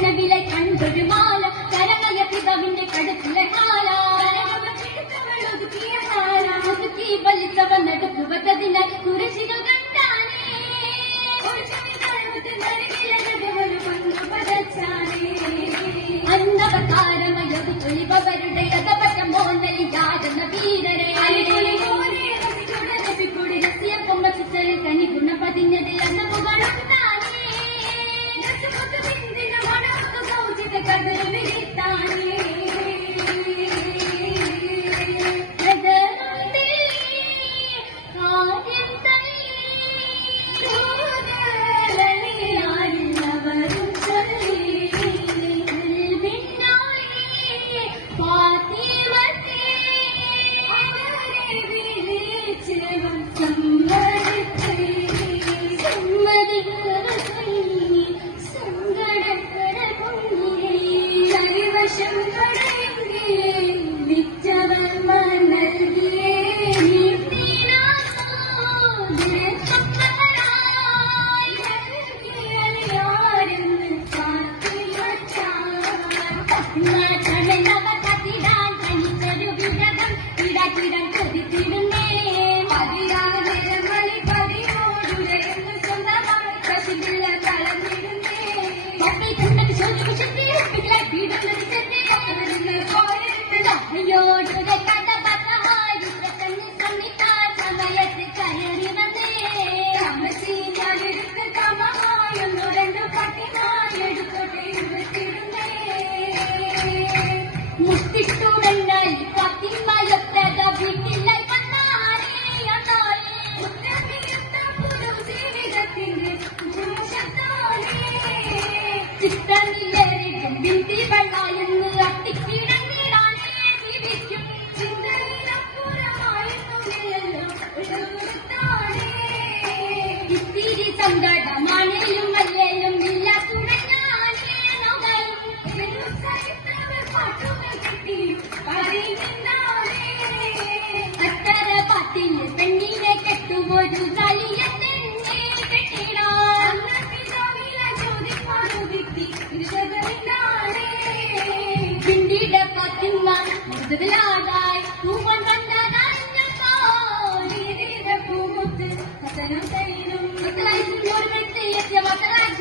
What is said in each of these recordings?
gonna be like I'm the tomorrow. कदर मेरी ताने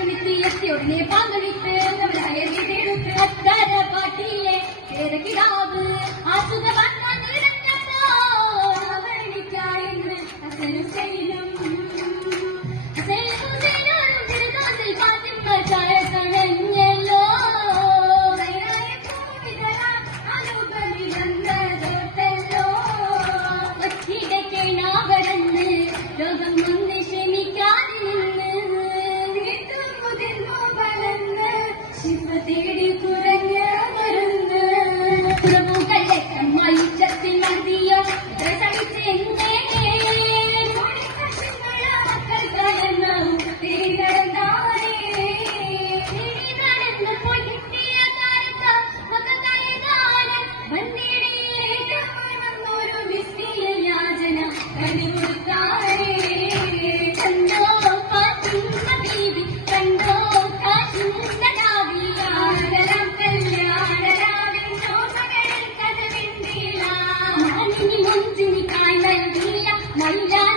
തുണിത്തി എത്തി ഉടനെ പാമ്പെടുത്ത് നമ്മുടെ അയൽ വീടെടുത്ത് കിടാവ് ആസുഖ 男人。